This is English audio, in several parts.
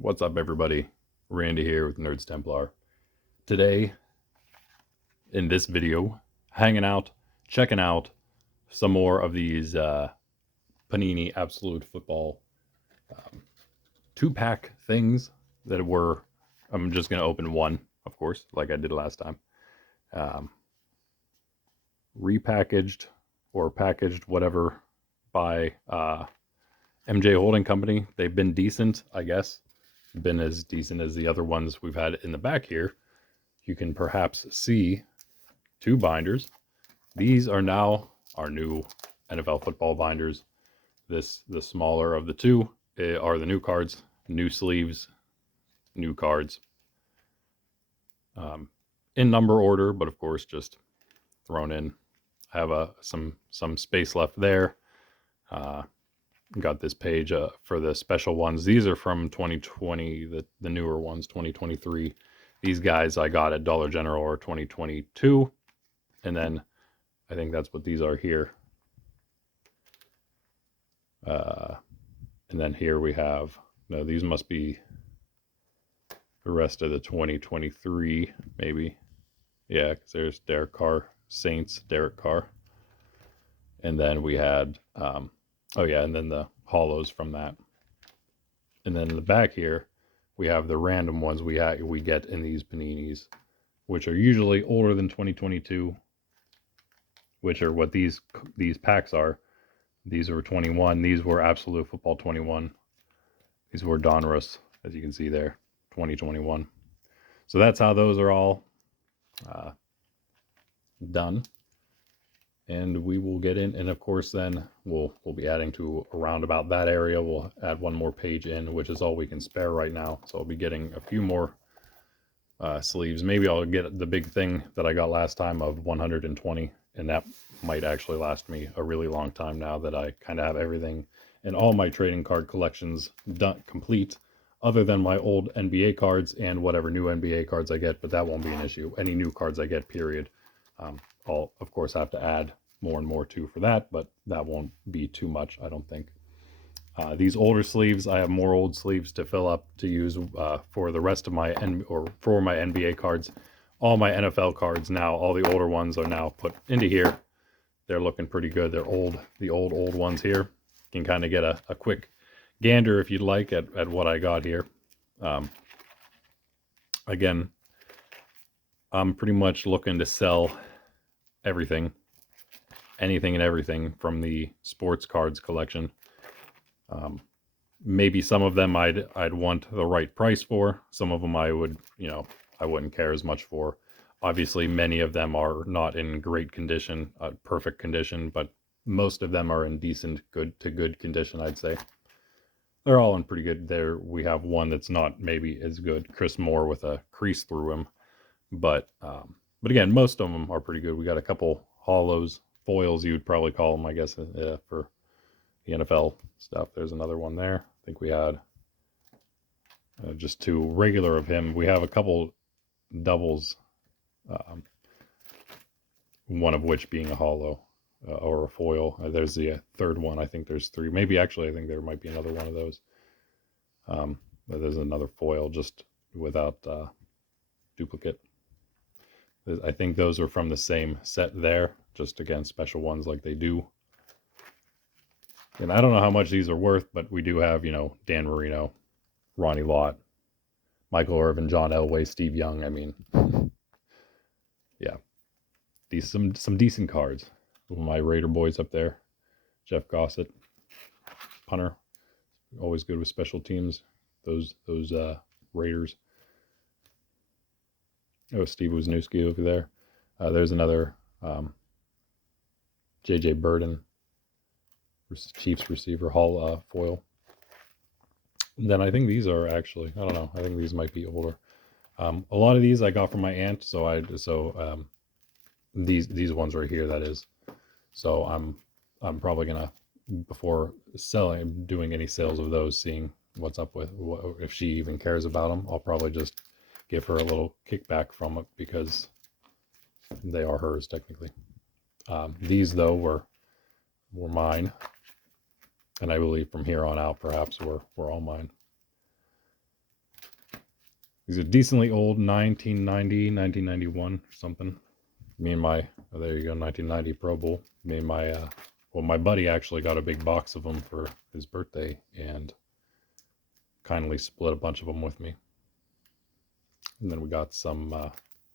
What's up, everybody? Randy here with Nerds Templar. Today, in this video, hanging out, checking out some more of these Panini Absolute Football 2-pack things that were. I'm just going to open one, of course, like I did last time. Um, Repackaged or packaged, whatever, by MJ Holding Company. They've been decent, I guess. Been as decent as the other ones we've had in the back here. You can perhaps see two binders. These are now our new NFL football binders. The smaller of the two, are the new cards, new sleeves, new cards. In number order, but of course just thrown in. I have some space left there. Got this page for the special ones. These are from 2020, the newer ones, 2023. These guys I got at Dollar General or 2022. And then I think that's what these are here. And then here we have, no, these must be the rest of the 2023, maybe. Yeah, because there's Derek Carr, Saints, Derek Carr. And then we had, oh yeah, and then the hollows from that. And then in the back here, we have the random ones we get in these paninis, which are usually older than 2022, which are what these packs are. These were 21. These were Absolute Football 21. These were Donruss, as you can see there, 2021. So that's how those are all done. And we will get in, and of course then we'll be adding to around about that area. We'll add one more page in, which is all we can spare right now. So I'll be getting a few more sleeves. Maybe I'll get the big thing that I got last time of 120, and that might actually last me a really long time now that I kind of have everything and all my trading card collections done complete, other than my old NBA cards and whatever new NBA cards I get, but that won't be an issue. Any new cards I get, period. I'll of course have to add more and more too for that, but that won't be too much, I don't think. These older sleeves, I have more old sleeves to fill up to use for the rest of my for my NBA cards. All my NFL cards now, all the older ones are now put into here. They're looking pretty good. They're old, the old ones here. You can kind of get a quick gander if you'd like at what I got here. Again, I'm pretty much looking to sell everything, anything and everything from the sports cards collection. Maybe some of them I'd want the right price for. Some of them I would, I wouldn't care as much for. Obviously, many of them are not in great condition, perfect condition, but most of them are in decent, good to good condition, I'd say. They're all in pretty good. There we have one that's not maybe as good, Chris Moore with a crease through him, but again, most of them are pretty good. We got a couple hollows, foils, you would probably call them, I guess, for the NFL stuff. There's another one there. I think we had just two regular of him. We have a couple doubles, one of which being a hollow or a foil. There's the third one. I think there's three. Maybe actually, I think there might be another one of those. But there's another foil just without duplicate. I think those are from the same set there, just again, special ones like they do. And I don't know how much these are worth, but we do have, Dan Marino, Ronnie Lott, Michael Irvin, John Elway, Steve Young. I mean, yeah, these some decent cards. My Raider boys up there, Jeff Gossett, punter, always good with special teams. Those Raiders. Oh, Steve Wisniewski over there. There's another J.J. Burden, Chiefs receiver, Hall foil. And then I think these are actually, I don't know, I think these might be older. A lot of these I got from my aunt, so these ones right here, that is. So I'm probably gonna, before doing any sales of those, seeing what's up with if she even cares about them, I'll probably just give her a little kickback from it because they are hers technically. These though were mine, and I believe from here on out perhaps were all mine. These are decently old, 1990, 1991, something. Me and my, oh, there you go, 1990 Pro Bowl. Me and my, well, my buddy actually got a big box of them for his birthday and kindly split a bunch of them with me. And then we got some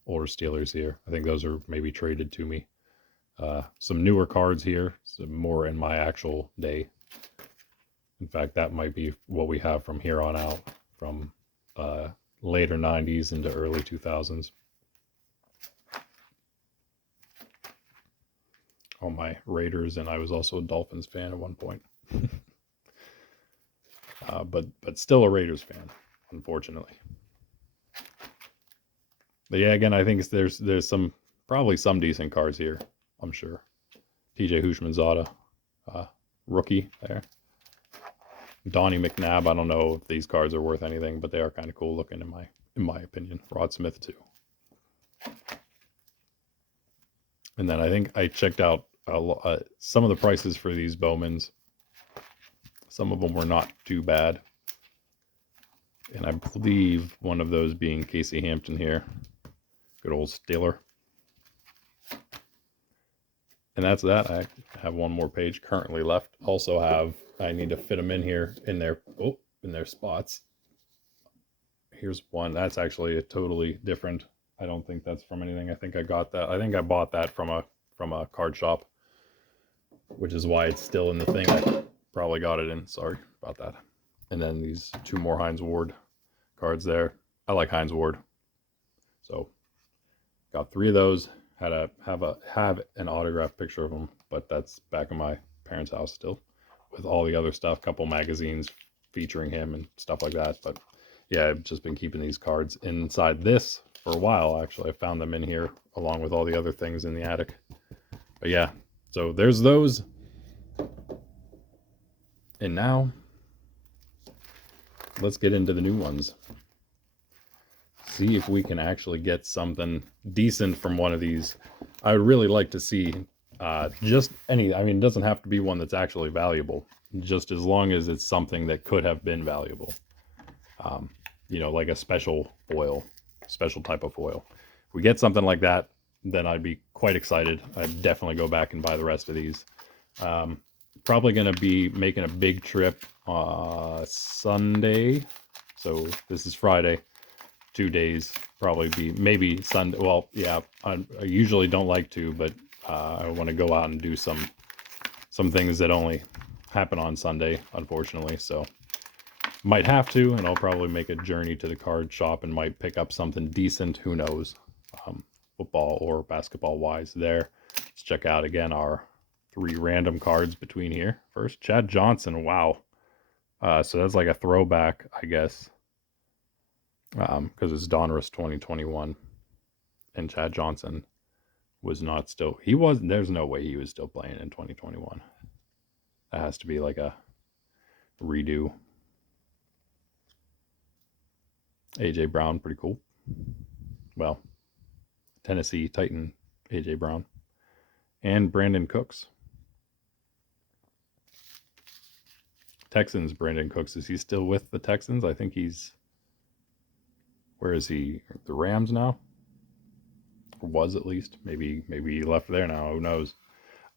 older Steelers here. I think those are maybe traded to me. Some newer cards here, some more in my actual day. In fact, that might be what we have from here on out, from later 90s into early 2000s. All my Raiders, and I was also a Dolphins fan at one point. But still a Raiders fan, unfortunately. But yeah, again, I think there's probably some decent cards here, I'm sure. TJ Houshmandzadeh, rookie there. Donnie McNabb, I don't know if these cards are worth anything, but they are kind of cool looking in my opinion. Rod Smith too. And then I think I checked out some of the prices for these Bowmans. Some of them were not too bad. And I believe one of those being Casey Hampton here. Good old Steeler. And that's that. I have one more page currently left. Also I need to fit them in here in their spots. Here's one. That's actually a totally different. I don't think that's from anything. I think I got that. I think I bought that from a card shop, which is why it's still in the thing I probably got it in. Sorry about that. And then these two more Hines Ward cards there. I like Hines Ward. So got 3 of those. Have an autographed picture of him, but that's back in my parents' house still, with all the other stuff, couple magazines featuring him and stuff like that. But yeah, I've just been keeping these cards inside this for a while. Actually, I found them in here along with all the other things in the attic. But yeah, so there's those. And now let's get into the new ones. See if we can actually get something decent from one of these. I would really like to see just any, I mean, it doesn't have to be one that's actually valuable, just as long as it's something that could have been valuable. You know, like a special foil, special type of foil. If we get something like that, then I'd be quite excited. I'd definitely go back and buy the rest of these. Probably going to be making a big trip Sunday. So this is Friday. 2 days, probably be maybe Sunday. Well, yeah, I usually don't like to, but I want to go out and do some things that only happen on Sunday, unfortunately. So might have to, and I'll probably make a journey to the card shop and might pick up something decent. Who knows, football or basketball wise there. Let's check out again our 3 random cards between here. First, Chad Johnson. Wow. So that's like a throwback, I guess. Because it's Donruss 2021, and Chad Johnson was not still. He was. There's no way he was still playing in 2021. That has to be like a redo. AJ Brown, pretty cool. Well, Tennessee Titan AJ Brown, and Brandon Cooks. Texans Brandon Cooks. Is he still with the Texans? I think he's. Where is he? The Rams now? Or was at least. Maybe he left there now. Who knows?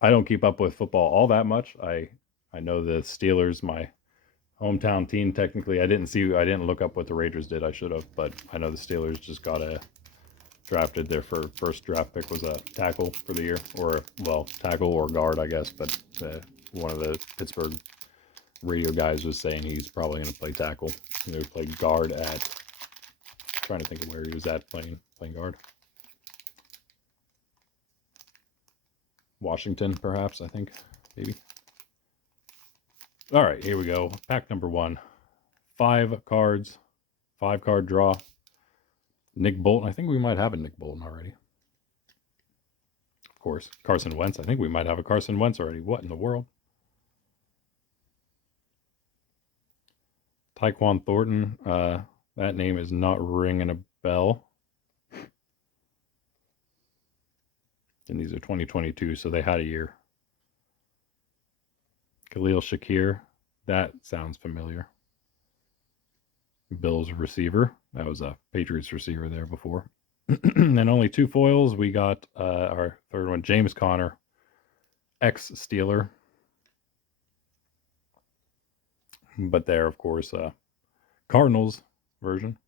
I don't keep up with football all that much. I know the Steelers, my hometown team. Technically, I didn't look up what the Raiders did. I should have, but I know the Steelers just got drafted. Their first draft pick was a tackle for the year, or well, tackle or guard, I guess. But one of the Pittsburgh radio guys was saying he's probably going to play tackle. He played guard at. Trying to think of where he was at playing guard. Washington, perhaps, I think, maybe. All right, here we go. Pack number 1. 5 cards, 5-card draw. Nick Bolton. I think we might have a Nick Bolton already. Of course, Carson Wentz. I think we might have a Carson Wentz already. What in the world? Tyquan Thornton. That name is not ringing a bell. And these are 2022, so they had a year. Khalil Shakir. That sounds familiar. Bills receiver. That was a Patriots receiver there before. And only 2 foils. We got our third one, James Conner, ex-Steeler. But there, of course, Cardinals version.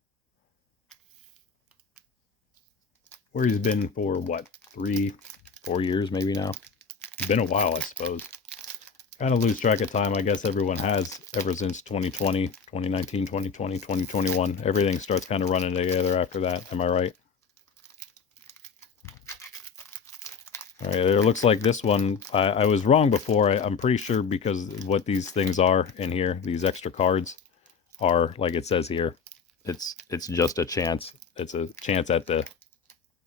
Where he's been for, what, 3, 4 years maybe now? It's been a while, I suppose. Kind of lose track of time. I guess everyone has ever since 2020, 2019, 2020, 2021. Everything starts kind of running together after that. Am I right? All right, it looks like this one, I was wrong before. I'm pretty sure because what these things are in here, these extra cards, are, like it says here, it's just a chance. It's a chance at the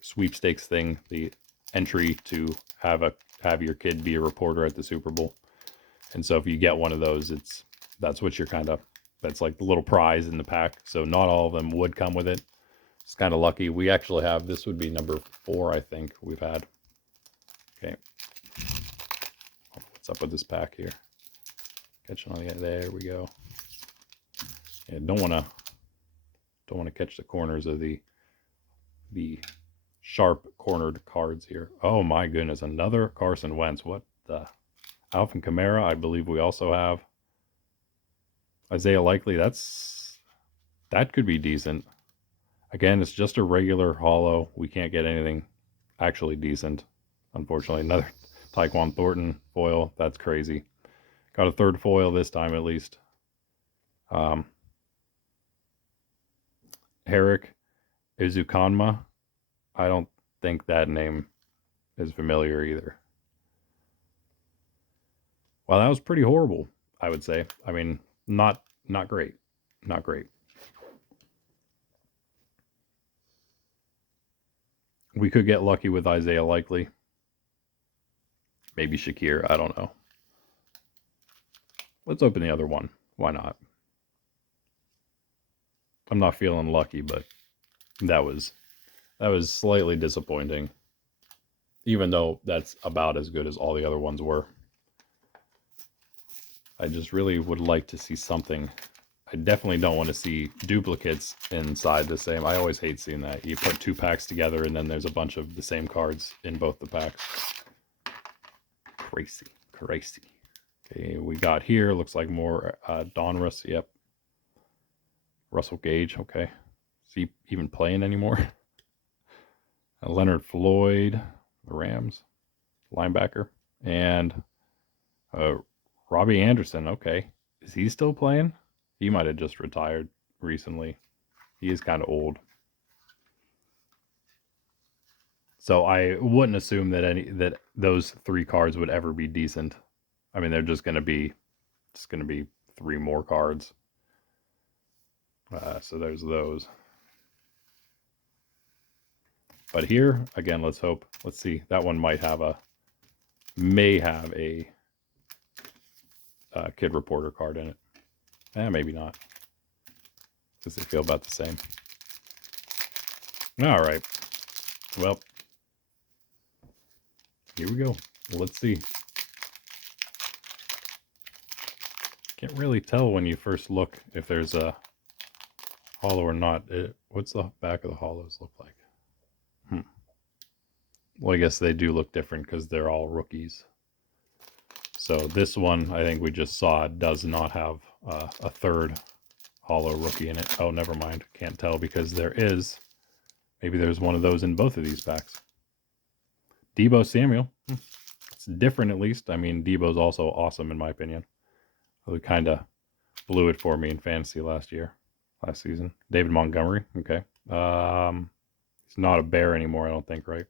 sweepstakes thing, the entry to have your kid be a reporter at the Super Bowl. And so if you get one of those, that's what you're that's like the little prize in the pack. So not all of them would come with it. It's kind of lucky. We actually have, this would be number 4, I think we've had. Okay. What's up with this pack here? Catching on the, there we go. Yeah, don't want to catch the corners of the sharp cornered cards here. Oh my goodness, another Carson Wentz. What the? Alvin Kamara, I believe we also have. Isaiah Likely, that could be decent. Again, it's just a regular holo. We can't get anything actually decent, unfortunately. Another Tyquan Thornton foil. That's crazy. Got a third foil this time at least. Herrick Izukanma. I don't think that name is familiar either. Well, that was pretty horrible, I would say. I mean, not great. Not great. We could get lucky with Isaiah Likely. Maybe Shakir. I don't know. Let's open the other one. Why not? I'm not feeling lucky, but that was slightly disappointing. Even though that's about as good as all the other ones were. I just really would like to see something. I definitely don't want to see duplicates inside the same. I always hate seeing that. You put 2 packs together and then there's a bunch of the same cards in both the packs. Crazy. Okay, we got here, looks like more Donruss. Yep. Russell Gage, okay. Is he even playing anymore? Leonard Floyd, the Rams, linebacker. And Robbie Anderson, okay. Is he still playing? He might have just retired recently. He is kind of old. So I wouldn't assume that those 3 cards would ever be decent. I mean, they're just going to be 3 more cards. So there's those. But here, again, let's hope. Let's see. That one may have a kid reporter card in it. Maybe not. Because they feel about the same. All right. Well, here we go. Let's see. Can't really tell when you first look if there's a holo or not. What's the back of the holos look like? Well, I guess they do look different because they're all rookies. So this one, I think we just saw, does not have a third holo rookie in it. Oh, never mind. Can't tell because there is. Maybe there's one of those in both of these packs. Deebo Samuel. It's different at least. I mean, Deebo's also awesome in my opinion. He kind of blew it for me in fantasy last season. David Montgomery. Okay. He's not a Bear anymore, I don't think, right?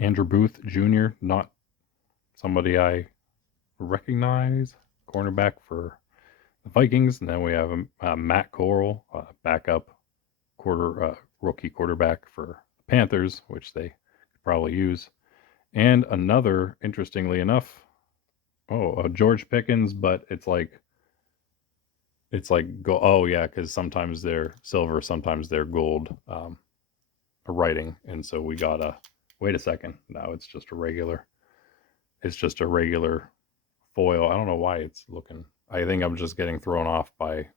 Andrew Booth Jr., not somebody I recognize. Cornerback for the Vikings. And then we have Matt Corral, backup rookie quarterback for the Panthers, which they could probably use. And another, interestingly enough, George Pickens, but it's like oh yeah, because sometimes they're silver, sometimes they're gold writing, and so we got wait a second, now it's just a regular foil. I don't know why it's looking I think I'm just getting thrown off by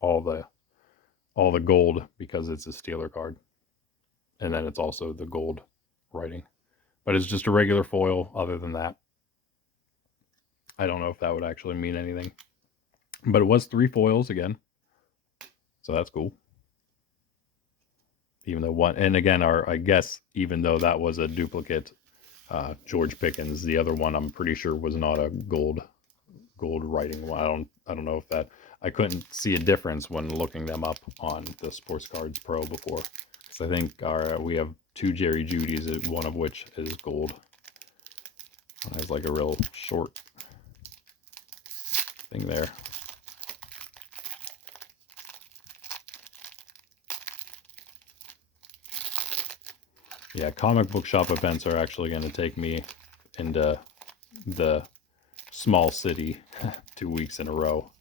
all the gold because it's a Steeler card, and then it's also the gold writing. But it's just a regular foil. Other than that, I don't know if that would actually mean anything. But it was 3 foils again, so that's cool. Even though one, and again, I guess even though that was a duplicate George Pickens, the other one I'm pretty sure was not a gold writing one. I don't know if that, I couldn't see a difference when looking them up on the Sports Cards Pro before, because I think we have 2 Jerry Jeudy's, one of which is gold. It has like a real short thing there. Yeah, comic book shop events are actually going to take me into the small city 2 weeks in a row.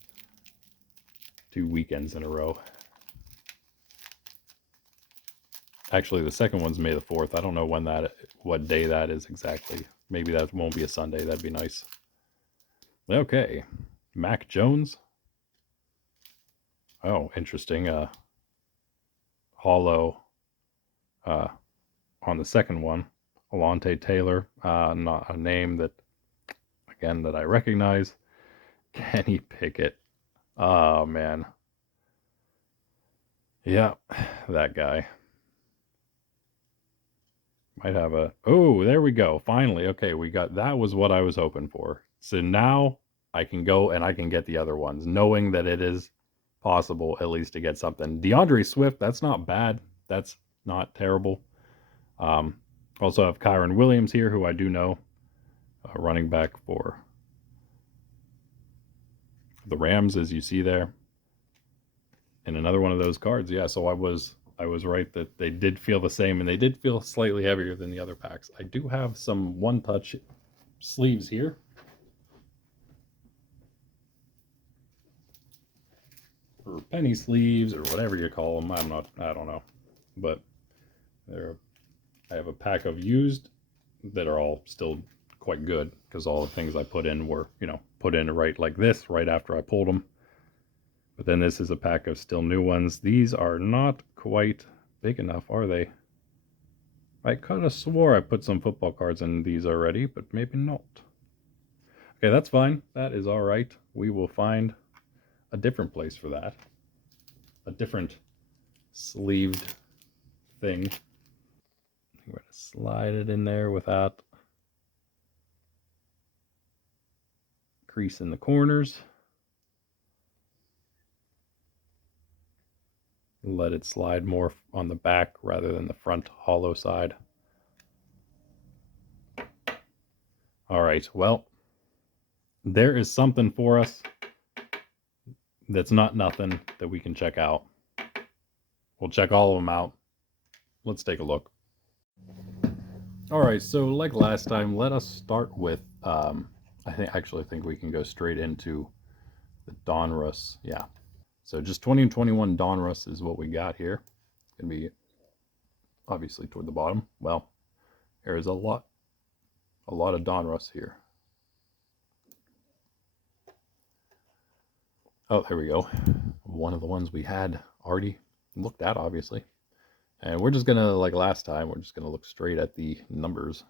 2 weekends in a row. Actually, the second one's May the 4th. I don't know what day that is exactly. Maybe that won't be a Sunday. That'd be nice. Okay. Mac Jones. Oh, interesting. Hollow on the second one. Alontae Taylor. Not a name that, again, that I recognize. Kenny Pickett. Oh, man. Yeah, that guy. Might have a... Oh, there we go. Finally. Okay, we got... That was what I was hoping for. So now I can go and I can get the other ones, knowing that it is possible at least to get something. DeAndre Swift, that's not bad. That's not terrible. Also have Kyron Williams here, who I do know, running back for the Rams, as you see there. And another one of those cards. Yeah, so I was right that they did feel the same, and they did feel slightly heavier than the other packs. I do have some one-touch sleeves here. Or penny sleeves, or whatever you call them. I don't know. But I have a pack of used that are all still quite good, because all the things I put in were, put in right like this, right after I pulled them. But then this is a pack of still new ones. These are not quite big enough, are they? I could have swore I put some football cards in these already, but maybe not. Okay, that's fine. That is all right. We will find a different place for that. A different sleeved thing. I'm going to slide it in there without crease in the corners. Let it slide more on the back rather than the front hollow side. All right, well, there is something for us that's not nothing that we can check out. We'll check all of them out. Let's take a look. All right, so like last time, let us start with, I actually think we can go straight into the Donruss. Yeah, so just 20 and 21 Donruss is what we got here. It's going to be obviously toward the bottom. Well, there is a lot of Donruss here. Oh, there we go. One of the ones we had already looked at, obviously. And we're just going to, like last time, we're just going to look straight at the numbers.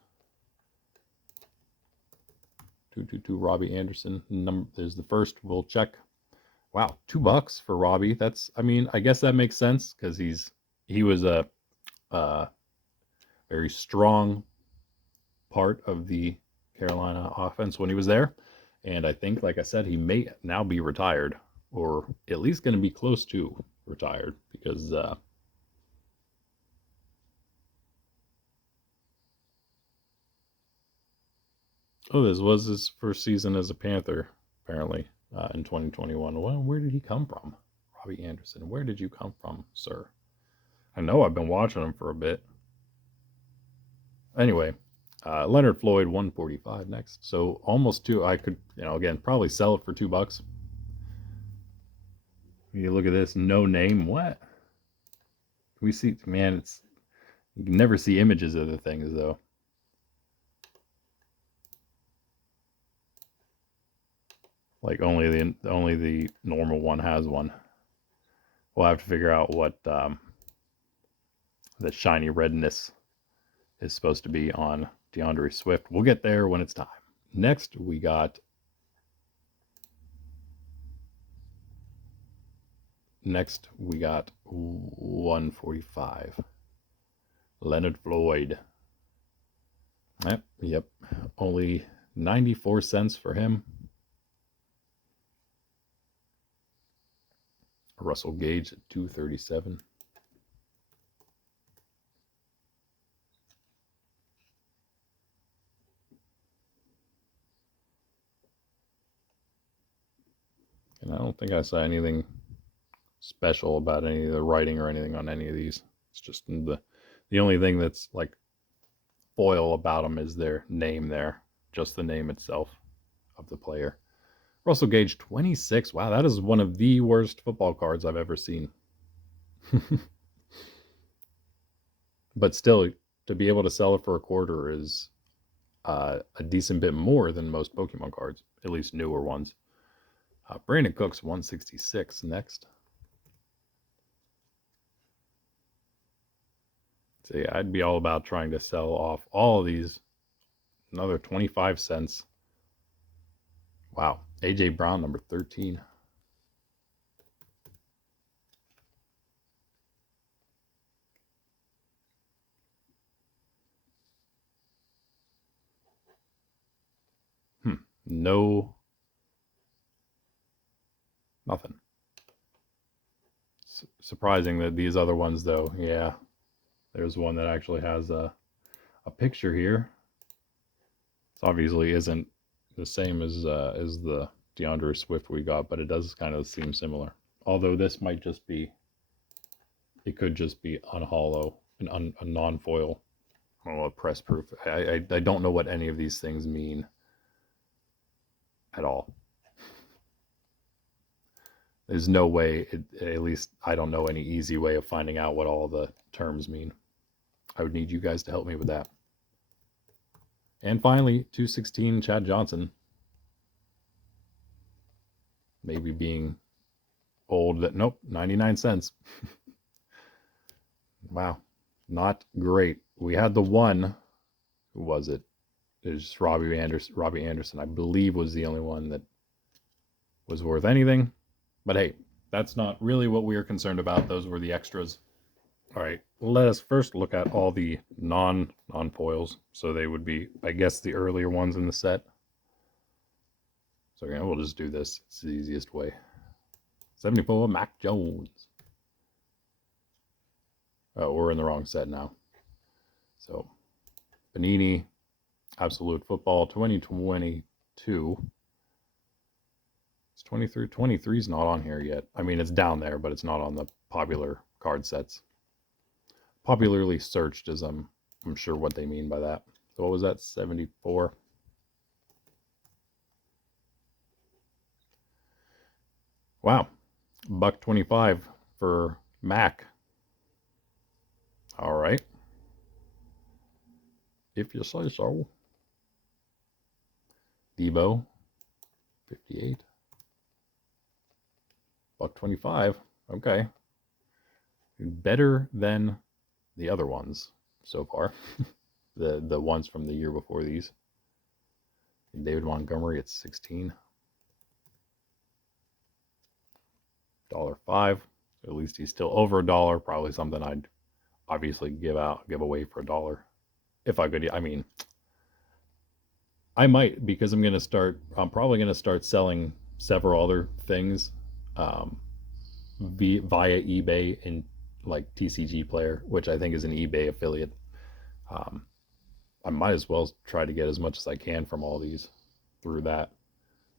222 Robbie Anderson. There's the first. We'll check. Wow, $2 for Robbie. That's, I mean, I guess that makes sense because he was a very strong part of the Carolina offense when he was there. And I think, like I said, he may now be retired, or at least going to be close to retired, because oh, this was his first season as a Panther, apparently, in 2021. Well, where did he come from? Robbie Anderson, where did you come from, sir? I know I've been watching him for a bit. Anyway, Leonard Floyd, 145 next. So almost 2. I could, again, probably sell it for $2. You look at this, no name. What? We see, man, you can never see images of the things, though. Like only the normal one has one. We'll have to figure out what the shiny redness is supposed to be on DeAndre Swift. We'll get there when it's time. Next, we got 145. Leonard Floyd. Yep. Only 94 cents for him. Russell Gage at 237. And I don't think I saw anything special about any of the writing or anything on any of these. It's just the only thing that's like foil about them is their name there, just the name itself of the player. Russell Gage 26. Wow, that is one of the worst football cards I've ever seen. But still, to be able to sell it for a quarter is a decent bit more than most Pokemon cards, at least newer ones. Brandon Cooks 166 next. So yeah, I'd be all about trying to sell off all of these. Another 25 cents. Wow. AJ Brown, number 13. No. Nothing. Surprising that these other ones, though. Yeah. There's one that actually has a picture here. This obviously isn't the same as the DeAndre Swift we got, but it does kind of seem similar. Although this might just be, it could just be unhollow, a non-foil. I don't know what press proof. I don't know what any of these things mean at all. There's no way, at least I don't know any easy way of finding out what all the terms mean. I would need you guys to help me with that. And finally, 216 Chad Johnson. Maybe being old, that nope, 99 cents. Wow, not great. We had the one, who was it? It was just Robbie Anderson, I believe, was the only one that was worth anything. But hey, that's not really what we are concerned about. Those were the extras. All right, let us first look at all the non-foils. So they would be, I guess, the earlier ones in the set. So yeah, we'll just do this. It's the easiest way. 74 Mac Jones. Oh, we're in the wrong set now. So Panini Absolute Football 2022. It's 23. 23 is not on here yet. I mean, it's down there, but it's not on the popular card sets. Popularly searched is I'm sure what they mean by that. So what was that? 74. Wow. $1.25 for Mac. All right. If you say so. Debo, 58. $1.25. Okay. Better than the other ones so far. the ones from the year before these. David Montgomery at 16. $1.05. At least he's still over $1. Probably something I'd obviously give away for $1 if I could. I mean, I might, because I'm probably gonna start selling several other things via eBay and like TCG Player, which I think is an eBay affiliate. I might as well try to get as much as I can from all these through that.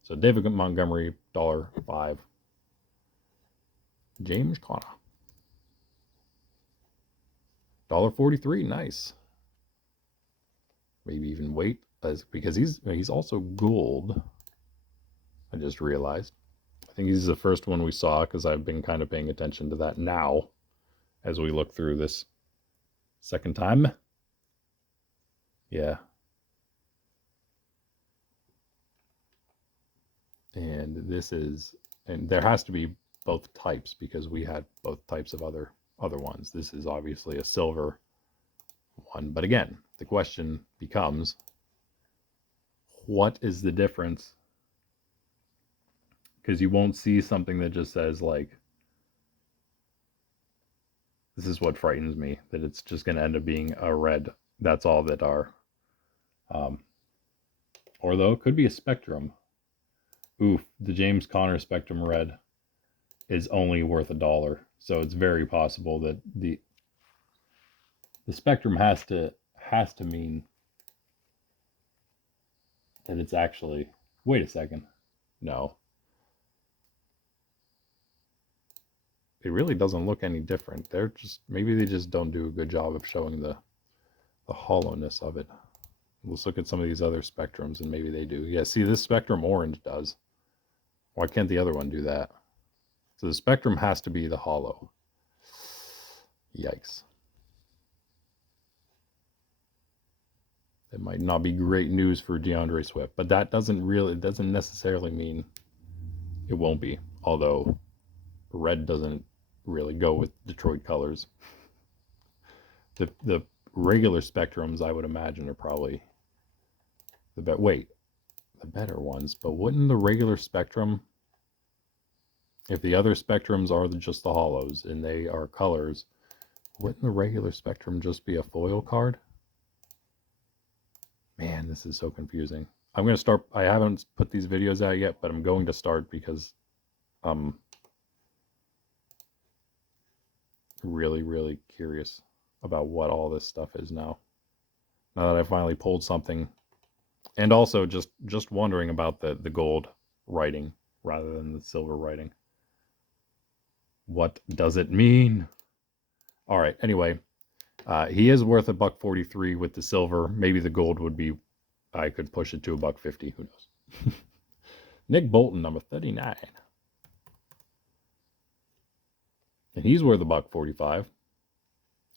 So David Montgomery, $1.05. James Conner, $1.43. Nice. Maybe even wait, because he's also gold. I just realized. I think he's the first one we saw, because I've been kind of paying attention to that now as we look through this second time. Yeah. And this is, and there has to be both types because we had both types of other ones. This is obviously a silver one, but again, the question becomes, what is the difference? Because you won't see something that just says like, this is what frightens me, that it's just going to end up being a red. That's all that are. Or though it could be a spectrum. Oof, the James Conner Spectrum Red is only worth $1. So it's very possible that the spectrum has to mean that it's actually, wait a second. No. It really doesn't look any different. They're just, maybe they just don't do a good job of showing the hollowness of it. Let's look at some of these other spectrums and maybe they do. Yeah, see, this Spectrum Orange does. Why can't the other one do that? So the spectrum has to be the hollow. Yikes. It might not be great news for DeAndre Swift, but that doesn't necessarily mean it won't be. Although red doesn't really go with Detroit colors. The regular spectrums, I would imagine, are probably the better ones. But wouldn't the regular spectrum, if the other spectrums are just the hollows and they are colors, wouldn't the regular spectrum just be a foil card? Man, this is so confusing. I'm going to start. I haven't put these videos out yet, but I'm going to start because I'm really, really curious about what all this stuff is now. Now that I finally pulled something. And also just wondering about the gold writing rather than the silver writing. What does it mean? All right, anyway. He is worth $1.43 with the silver. Maybe the gold would be, I could push it to $1.50. Who knows? Nick Bolton, number 39. And he's worth $1.45.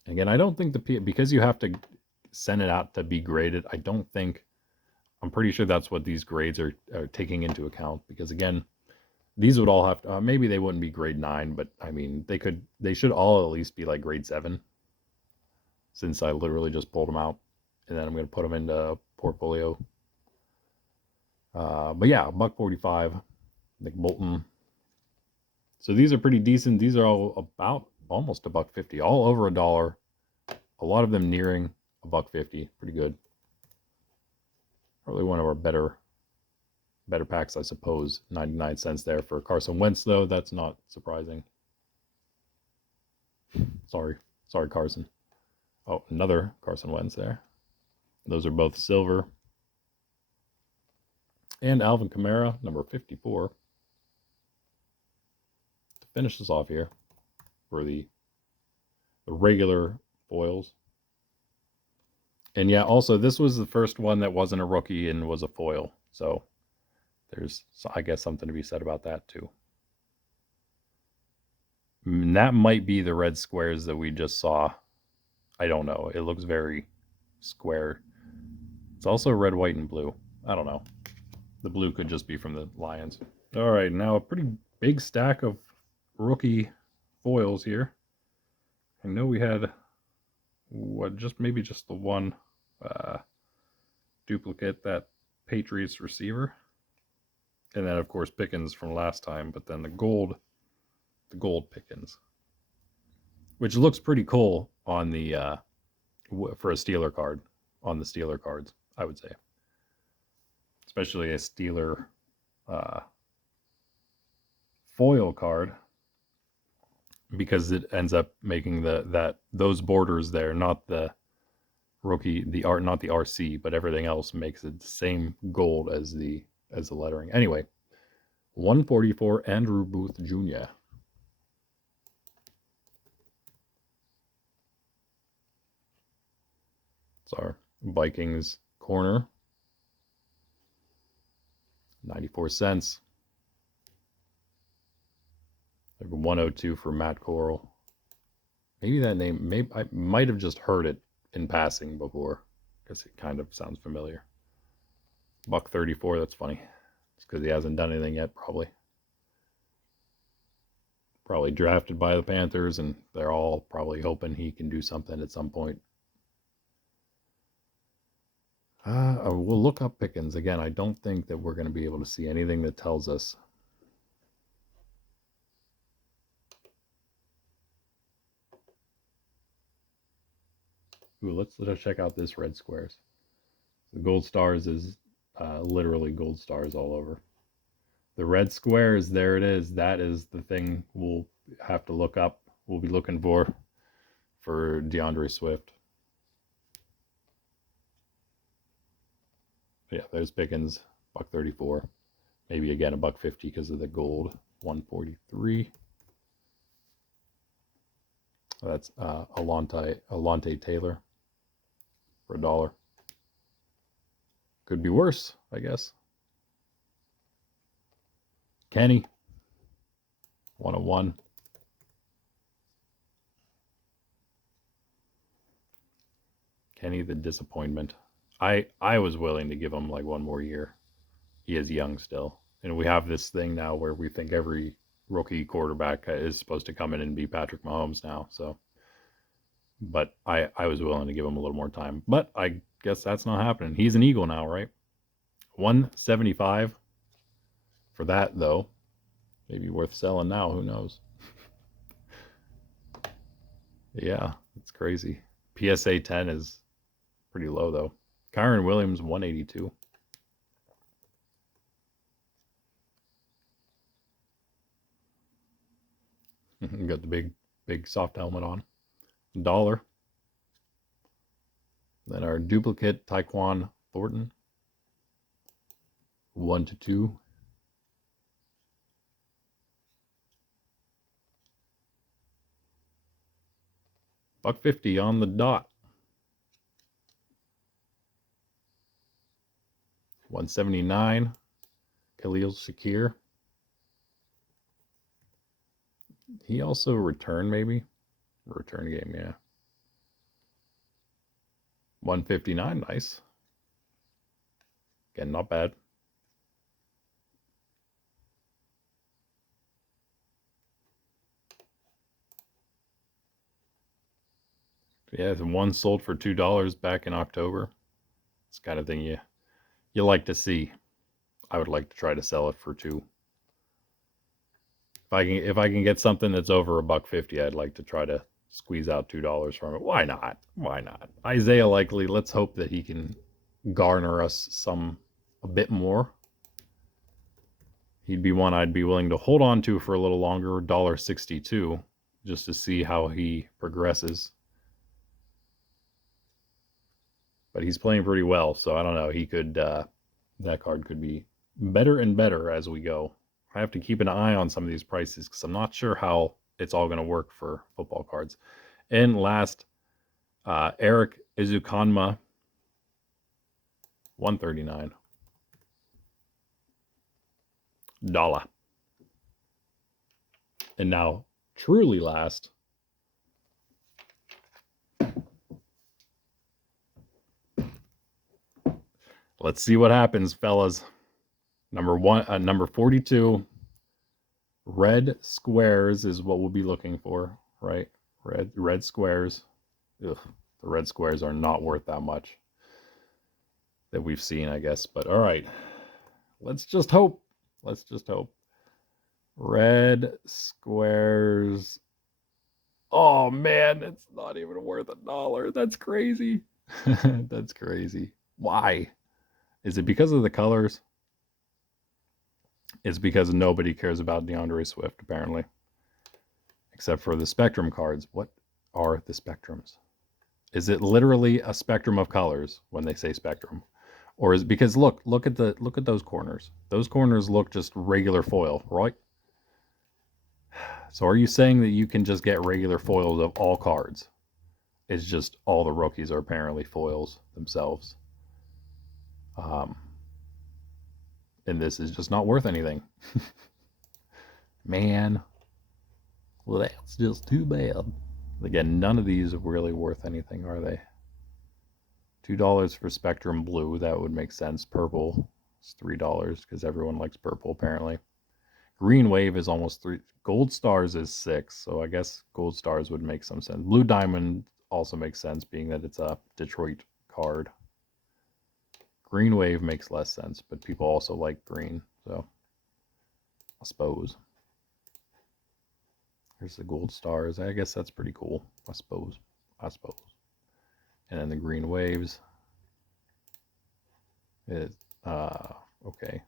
Again, I don't think because you have to send it out to be graded, I'm pretty sure that's what these grades are taking into account. Because again, these would all have to, maybe they wouldn't be grade 9, but I mean, they should all at least be like grade 7. Since I literally just pulled them out, and then I'm going to put them into portfolio. But yeah, $1.45, Nick Bolton. So these are pretty decent. These are all about almost $1.50, all over $1. A lot of them nearing $1.50. Pretty good. Probably one of our better packs, I suppose. 99 cents there for Carson Wentz, though. That's not surprising. Sorry, Carson. Oh, another Carson Wentz there. Those are both silver. And Alvin Kamara, number 54. To finish this off here for the regular foils. And yeah, also, this was the first one that wasn't a rookie and was a foil. So there's, I guess, something to be said about that, too. And that might be the red squares that we just saw. I don't know. It looks very square. It's also red, white, and blue. I don't know. The blue could just be from the Lions. All right, now a pretty big stack of rookie foils here. I know we had maybe just the one duplicate, that Patriots receiver, and then of course Pickens from last time. But then the gold Pickens, which looks pretty cool on the for a Steeler card, on the Steeler cards, I would say. Especially a Steeler foil card, because it ends up making those borders there, not the rookie, not the RC, but everything else makes it the same gold as the lettering. Anyway, 144 Andrew Booth Jr. It's our Vikings corner. 94 cents. 102 for Matt Corral. Maybe that name, I might have just heard it in passing before, because it kind of sounds familiar. $1.34, that's funny. It's because he hasn't done anything yet, probably. Probably drafted by the Panthers, and they're all probably hoping he can do something at some point. We'll look up Pickens again. I don't think that we're going to be able to see anything that tells us. Ooh, let's check out this red squares. The gold stars is literally gold stars all over. The red squares, there it is. That is the thing we'll have to look up. We'll be looking for DeAndre Swift. Yeah, there's Pickens, $134. Maybe again $150 because of the gold. 143. That's Alontae Taylor for $1. Could be worse, I guess. Kenny, 101. Kenny the disappointment. I was willing to give him like one more year. He is young still. And we have this thing now where we think every rookie quarterback is supposed to come in and be Patrick Mahomes now. So, but I was willing to give him a little more time. But I guess that's not happening. He's an Eagle now, right? 175 for that, though. Maybe worth selling now. Who knows? Yeah, it's crazy. PSA 10 is pretty low, though. Kyren Williams, 182. Got the big soft helmet on. $1. Then our duplicate Tyquan Thornton, 1-2. $150 on the dot. 179. Khalil Shakir. He also returned, maybe? Return game, yeah. 159, nice. Again, not bad. Yeah, the one sold for $2 back in October. It's the kind of thing you like to see. I would like to try to sell it for $2. If I can get something that's over $150, I'd like to try to squeeze out $2 from it. Why not? Why not? Isaiah Likely, let's hope that he can garner us a bit more. He'd be one I'd be willing to hold on to for a little longer, $1.62, just to see how he progresses. But he's playing pretty well, so I don't know. He could, that card could be better and better as we go. I have to keep an eye on some of these prices because I'm not sure how it's all going to work for football cards. And last, Eric Ezukanma, 139. $1. And now, truly last, let's see what happens, fellas. Number 42. Red squares is what we'll be looking for, right? Red squares. Ugh, the red squares are not worth that much that we've seen, I guess. But all right, let's just hope. Let's just hope. Red squares. Oh man, it's not even worth $1. That's crazy. That's crazy. Why? Is it because of the colors? It's because nobody cares about DeAndre Swift, apparently. Except for the Spectrum cards. What are the Spectrums? Is it literally a spectrum of colors when they say Spectrum? Or is it because look at those corners. Those corners look just regular foil, right? So are you saying that you can just get regular foils of all cards? It's just all the rookies are apparently foils themselves. And this is just not worth anything. Man. Well, that's just too bad. Again, none of these are really worth anything, are they? $2 for Spectrum Blue. That would make sense. Purple It's $3 because everyone likes purple apparently. Green Wave is almost 3. Gold Stars is 6, so I guess Gold Stars would make some sense. Blue Diamond also makes sense, being that it's a Detroit card. Green Wave makes less sense, but people also like green, so I suppose. Here's the Gold Stars. I guess that's pretty cool. I suppose. And then the Green Waves. Okay.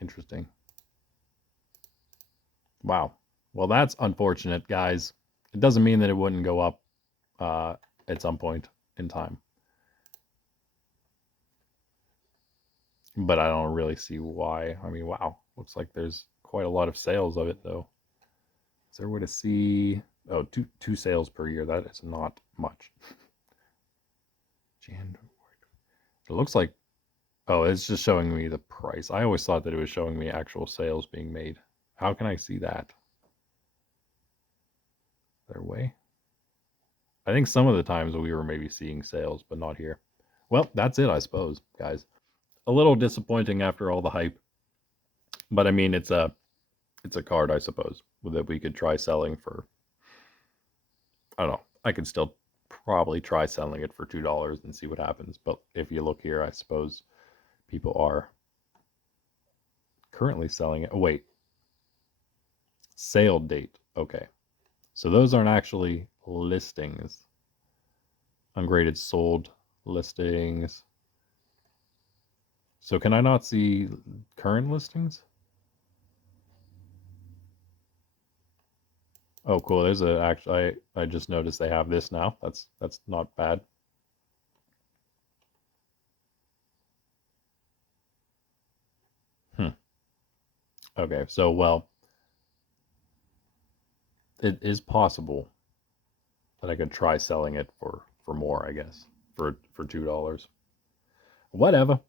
Interesting. Wow. Well, that's unfortunate, guys. It doesn't mean that it wouldn't go up at some point in time. But I don't really see why. I mean, wow. Looks like there's quite a lot of sales of it, though. Is there a way to see? Oh, two sales per year. That is not much. It looks like, oh, it's just showing me the price. I always thought that it was showing me actual sales being made. How can I see that? Is there a way? I think some of the times we were maybe seeing sales, but not here. Well, that's it, I suppose, guys. A little disappointing after all the hype, but I mean, it's a card, I suppose, that we could try selling for. I don't know. I could still probably try selling it for $2 and see what happens. But if you look here, I suppose people are currently selling it. Oh, wait. Sale date. Okay. So those aren't actually listings. Ungraded sold listings. So can I not see current listings? Oh, cool. There's a actually I just noticed they have this now. That's not bad. Okay, so well, it is possible that I could try selling it for more, I guess, for $2. Whatever.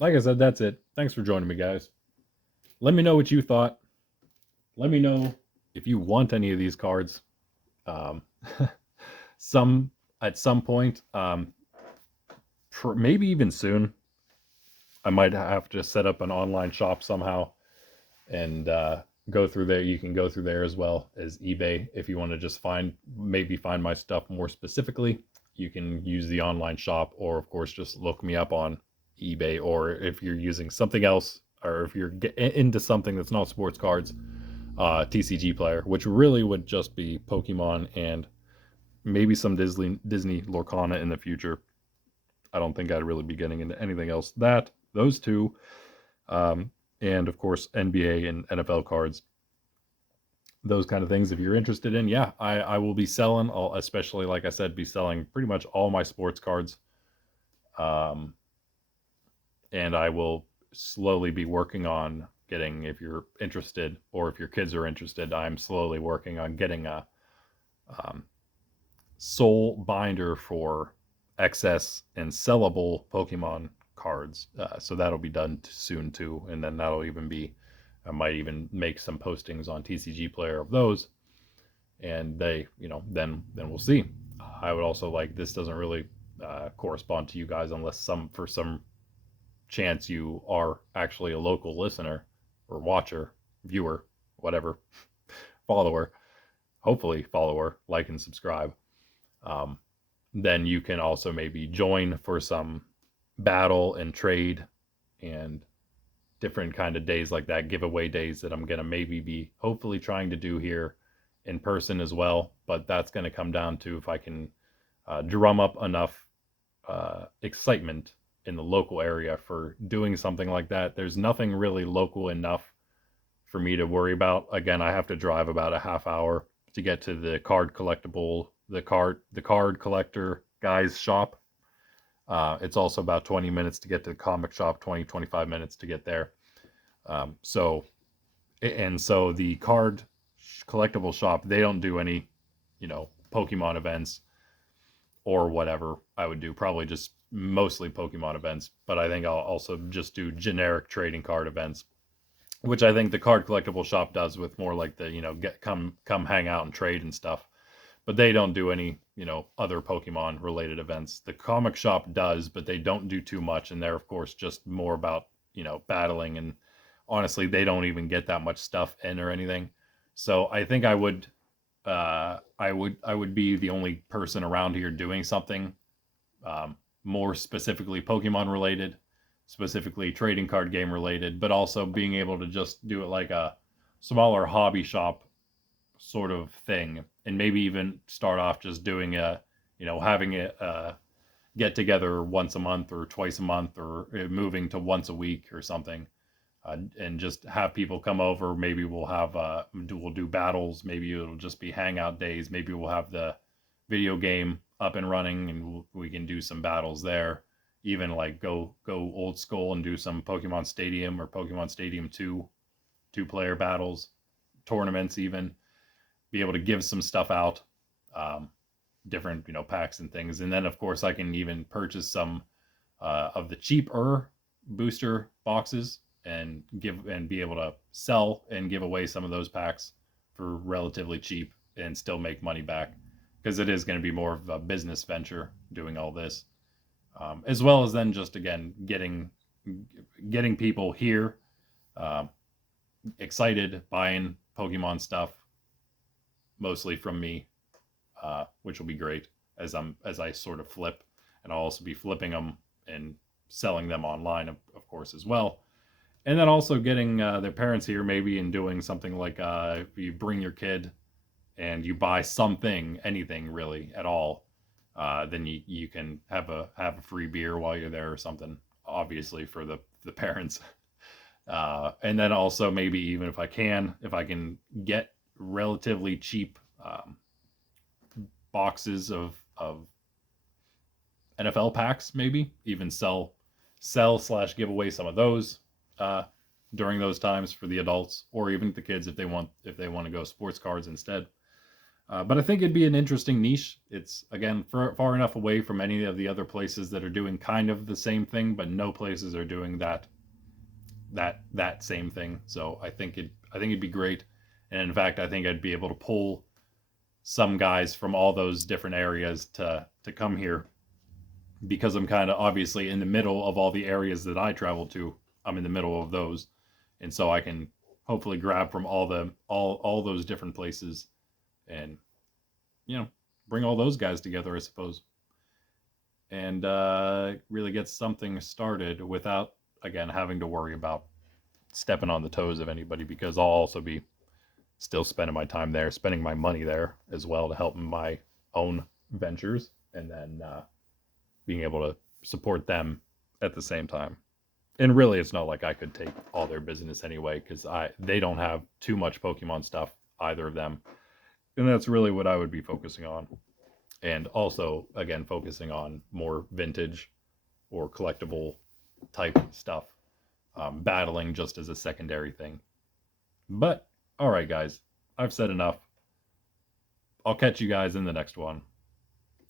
Like I said, that's it. Thanks for joining me, guys. Let me know what you thought. Let me know if you want any of these cards. Um, some at some point, maybe even soon. I might have to set up an online shop somehow and go through there. You can go through there as well as eBay if you want to just find my stuff more specifically. You can use the online shop, or of course just look me up on eBay, or if you're using something else, or if you're into something that's not sports cards, TCG Player, which really would just be Pokemon and maybe some Disney Lorcana in the future. I don't think I'd really be getting into anything else. Those two, and of course NBA and NFL cards, those kind of things. If you're interested in, yeah, I will be selling. I'll especially, like I said, be selling pretty much all my sports cards, and I will slowly be working on getting, if you're interested or if your kids are interested, I'm slowly working on getting a soul binder for excess and sellable Pokemon cards. So that'll be done soon too, and then that'll even be, I might even make some postings on TCG Player of those, and they, then we'll see. I would also like, this doesn't really correspond to you guys unless for some chance you are actually a local listener or watcher, viewer, whatever, follower, hopefully follower, like and subscribe. Then you can also maybe join for some battle and trade and different kind of days like that, giveaway days that I'm going to maybe be hopefully trying to do here in person as well. But that's going to come down to if I can drum up enough excitement in the local area for doing something like that. There's nothing really local enough for me to worry about. Again, I have to drive about a half hour to get to the card collector guy's shop. It's also about 20 minutes to get to the comic shop, 25 minutes to get there. So the card collectible shop, they don't do any, Pokemon events or whatever. I would do probably just mostly Pokemon events, but I think I'll also just do generic trading card events, which I think the card collectible shop does with more like the, come hang out and trade and stuff. but they don't do any, other Pokemon related events. The comic shop does, but they don't do too much, and they're of course just more about, battling, and honestly they don't even get that much stuff in or anything. So I think I would be the only person around here doing something more specifically Pokemon related, specifically trading card game related, but also being able to just do it like a smaller hobby shop sort of thing, and maybe even start off just doing having a get together once a month or twice a month, or moving to once a week or something, and just have people come over. Maybe we'll do battles. Maybe it'll just be hangout days. Maybe we'll have the video game up and running, and we can do some battles there. Even like go old school and do some Pokemon Stadium or Pokemon Stadium 2 2-player battles, tournaments, even be able to give some stuff out, different packs and things. And then of course I can even purchase some of the cheaper booster boxes and be able to sell and give away some of those packs for relatively cheap and still make money back, because it is going to be more of a business venture doing all this, as well as then just again getting people here excited, buying Pokemon stuff, mostly from me, which will be great as I sort of flip, and I'll also be flipping them and selling them online, of course, as well. And then also getting their parents here maybe, and doing something like you bring your kid and you buy something, anything really at all, then you can have a free beer while you're there or something, obviously for the parents. And then also maybe even if I can get relatively cheap boxes of NFL packs, maybe even sell / give away some of those during those times for the adults, or even the kids if they want to go sports cards instead. But I think it'd be an interesting niche. It's again far enough away from any of the other places that are doing kind of the same thing, but no places are doing that same thing. So I think it'd be great. And in fact, I think I'd be able to pull some guys from all those different areas to come here, because I'm kind of obviously in the middle of all the areas that I travel to. I'm in the middle of those, and so I can hopefully grab from all those different places, and bring all those guys together, I suppose, and really get something started without again having to worry about stepping on the toes of anybody, because I'll also be still spending my time there, spending my money there as well to help my own ventures, and then being able to support them at the same time. And really, it's not like I could take all their business anyway, because they don't have too much Pokemon stuff, either of them, and that's really what I would be focusing on. And also, again, focusing on more vintage or collectible type stuff, battling just as a secondary thing. But all right, guys, I've said enough. I'll catch you guys in the next one.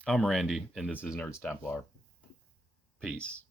I'm Randy, and this is Nerds Templar. Peace.